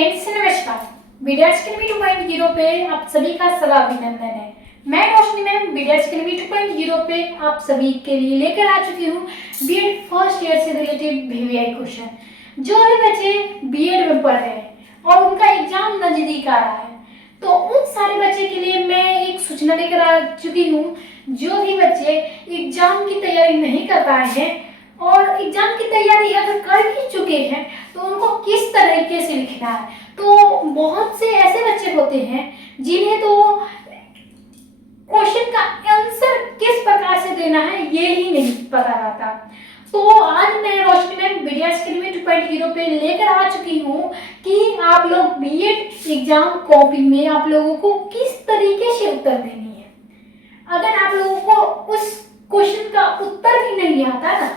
Friends नमस्कार। Videos academy 2.0 पे आप सभी का सदा अभिनंदन है। मैं रोशनी मैम वीडियोज अकेडमी 2.0 पे आप सभी के लिए लेकर आ चुकी हूँ बीएड फर्स्ट ईयर से रिलेटेड वीवीआई क्वेश्चन। जो भी बच्चे बीएड में पढ़ रहे हैं और उनका एग्जाम नजदीक आ रहा है, तो उन सारे बच्चे के लिए मैं एक सूचना लेकर आ चुकी हूँ। जो भी बच्चे एग्जाम की तैयारी नहीं कर पाए हैं और एग्जाम की तैयारी अगर कर भी चुके हैं तो उनको किस तरीके से लिखना है। तो बहुत से ऐसे बच्चे होते हैं जिन्हें तो क्वेश्चन का आंसर किस प्रकार से देना है ये ही नहीं पता रहता। तो आज मैं रोशनी मैम वीडियोज अकेडमी 2.0 पे लेकर आ चुकी हूँ कि आप लोग बीएड एग्जाम कॉपी में आप लोगों को किस तरीके से उत्तर देनी है। अगर आप लोगों को उस क्वेश्चन का उत्तर भी नहीं आता ना,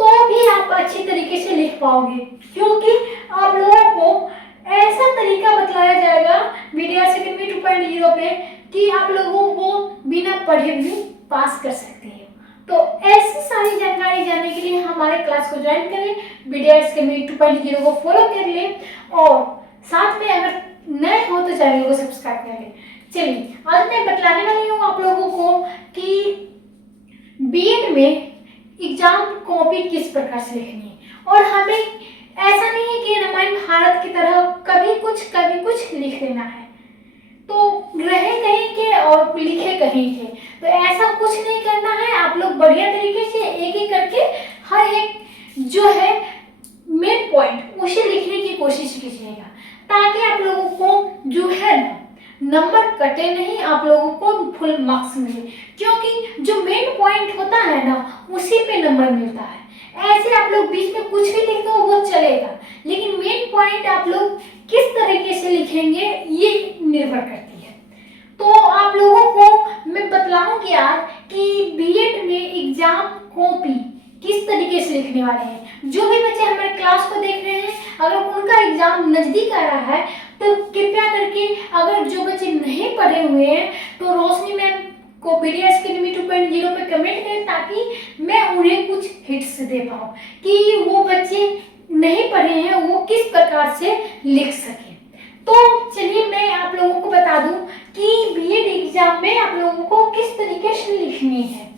तो भी आप अच्छी तरीके से लिख पाओगे, क्योंकि आप लोगों को ऐसा तरीका बतलाया जाएगा वीडियोज अकेडमी 2.0 पे कि आप लोगों को बिना पढ़े भी पास कर सकते हैं। तो ऐसी सारी जानकारी जानने के लिए हमारे क्लास को ज्वाइन करें, वीडियोज अकेडमी 2.0 को फॉलो कर लें और साथ में अगर नए हो तो चैनल को सब्सक्राइब कर लें। चलिए आज मैं बतलाने वाली हूँ आप लोगों को कि बीएड में एग्जाम कॉपी किस प्रकार से लिखनी है। और हमें ऐसा नहीं है कि रामायण भारत की तरह कभी कुछ लिख लेना है, तो रहे कहीं के और लिखे कहीं के, तो ऐसा कुछ नहीं करना है। आप लोग बढ़िया तरीके से एक एक करके हर एक जो है मेन पॉइंट उसे लिखने की कोशिश कीजिएगा, ताकि आप लोगों को जो है नंबर कटे नहीं, आप लोगों को फुल मार्क्स मिले, क्योंकि जो मेन पॉइंट होता है ना उसी पे नंबर मिलता है। ऐसे आप लोग बीच में कुछ भी लिख दो वो चलेगा, लेकिन मेन पॉइंट आप लोग किस तरीके से लिखेंगे ये निर्भर करती है। तो आप लोगों को मैं बतलाऊंगी आज कि बीएड में एग्जाम कॉपी किस तरीके से लिखने वाले हैं। जो भी बच्चे हमारे क्लास को देख रहे हैं, अगर उनका एग्जाम नजदीक आ रहा है तो कृपया करके, अगर जो बच्चे नहीं पढ़े हुए हैं तो रोशनी मैम को वीडियोज अकेडमी 2.0 पे कमेंट करें, ताकि मैं उन्हें कुछ हिट्स दे पाऊँ कि वो बच्चे नहीं पढ़े हैं वो किस प्रकार से लिख सके। तो चलिए मैं आप लोगों को बता दूं कि बीएड एग्जाम में आप लोगों को किस तरीके से लिखनी है।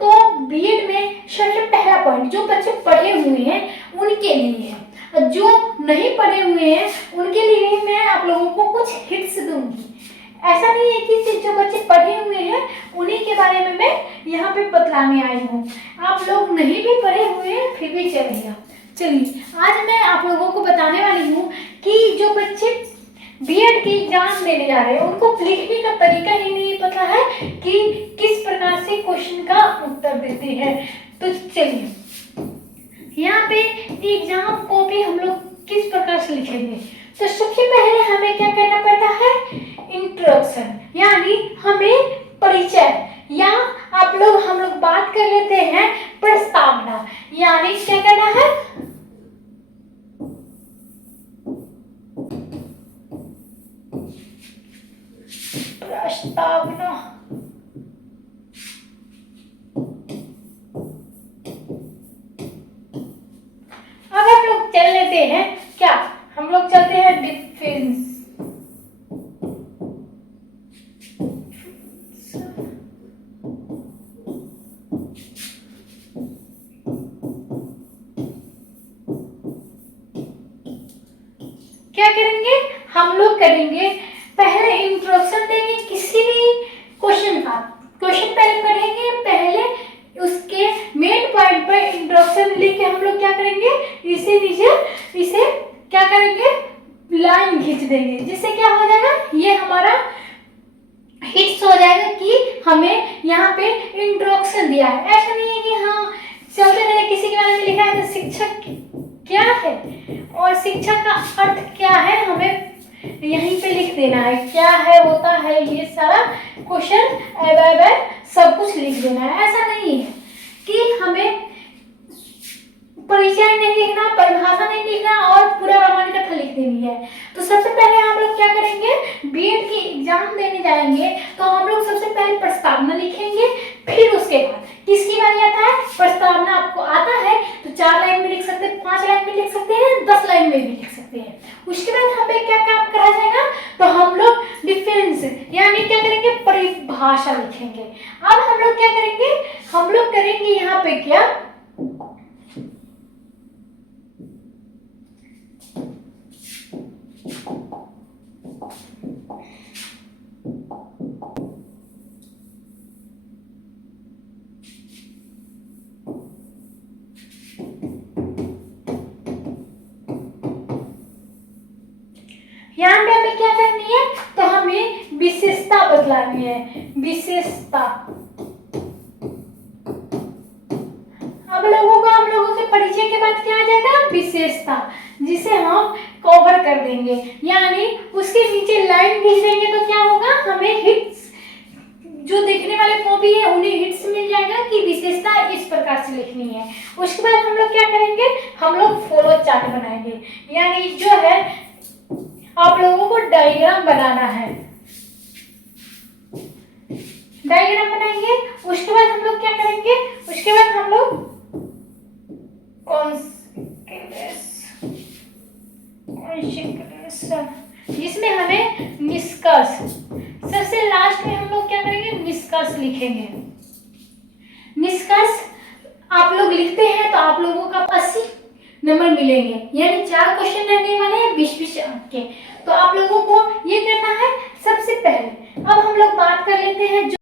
तो बीएड में सबसे पहला पॉइंट जो बच्चे पढ़े हुए हैं उनके लिए है, जो नहीं पढ़े हुए हैं उनके लिए भी मैं आप लोगों को कुछ हिट्स दूंगी। ऐसा नहीं है कि सिर्फ जो बच्चे पढ़े हुए हैं उन्हीं के बारे में मैं यहाँ पे बतलाने आई हूँ। आप लोग नहीं भी पढ़े हुए हैं फिर भी चलेगा। चलिए आज मैं आप लोगों को बताने वाली हूँ कि जो बच्चे बीएड की एग्जाम देने जा रहे हैं उनको लिखने का तरीका ही नहीं पता है कि किस प्रकार से क्वेश्चन का उत्तर देते हैं। तो चलिए यहाँ पे एग्जाम कॉपी हम लोग किस प्रकार से लिखेंगे। तो सबसे पहले हमें क्या करना पड़ता है, इंट्रोडक्शन, यानी हमें परिचय, या हम लोग बात कर लेते हैं प्रस्तावना, यानी क्या करना है, प्रस्तावना। अब हम लोग चल लेते हैं, क्या हम लोग चलते हैं डिफेंस। क्या करेंगे हम लोग, करेंगे पहले इंट्रोडक्शन देंगे किसी भी क्वेश्चन का। क्वेश्चन पहले पढ़ेंगे, पहले उसके मेन पॉइंट पर इंट्रोडक्शन लिख के हम लोग क्या करेंगे, इसे नीचे इसे क्या करेंगे, लाइन खींच देंगे, जिससे क्या हो जाएगा, ये हमारा हिट्स हो जाएगा कि हमें यहाँ पे इंट्रोडक्शन दिया है। ऐसा नहीं है कि हाँ चलते रहे किसी के बारे में लिखा है तो शिक्षक क्या है और शिक्षक का अर्थ क्या है हमें यहीं पे लिख देना है, क्या है होता है ये सारा क्वेश्चन सब कुछ लिख देना है। ऐसा नहीं है कि हमें परिचय नहीं लिखना, परिभाषा नहीं लिखना और पूरा रामायण कथा लिख देनी है। तो सबसे पहले हम लोग क्या करेंगे, बीएड की एग्जाम देने जाएंगे तो हम लोग सबसे पहले प्रस्तावना लिखेंगे, फिर उसके बाद किसकी बारी आता है, प्रस्तावना आपको आता है तो 4 लाइन में लिख सकते हैं, 5 लाइन में लिख सकते हैं, 10 लाइन में भी लिख सकते हैं। उसके बाद हमें क्या लिखेंगे। अब हम लोग क्या करेंगे, हम लोग करेंगे यहाँ पे क्या, यहाँ पे हमें क्या करनी है, तो हमें विशेषता बतलानी है, विशेषता। अब हम लोगों के परिचय के बाद क्या आ जाएगा, विशेषता, जिसे हम कवर कर देंगे, यानी उसके नीचे लाइन लिख देंगे तो क्या होगा, हमें हिट्स, जो देखने वाले कॉपी है उन्हें हिट्स मिल जाएगा कि विशेषता इस प्रकार से लिखनी है। उसके बाद हम लोग क्या करेंगे, हम लोग फ्लो चार्ट बनाएंगे, यानी जो है आप लोगों को डायग्राम बनाना है, डायग्राम बनाएंगे। उसके बाद हम लोग क्या करेंगे, उसके बाद हम लोग जिसमें हमें निष्कर्ष, सबसे लास्ट में हम लोग क्या करेंगे, निष्कर्ष लिखेंगे। निष्कर्ष आप लोग लिखते हैं तो आप लोगों का 80 नंबर मिलेंगे, यानी 4 क्वेश्चन रहने वाले हैं 20-20 अंक के। तो आप लोगों को ये करना है सबसे पहले। अब हम लोग बात कर लेते हैं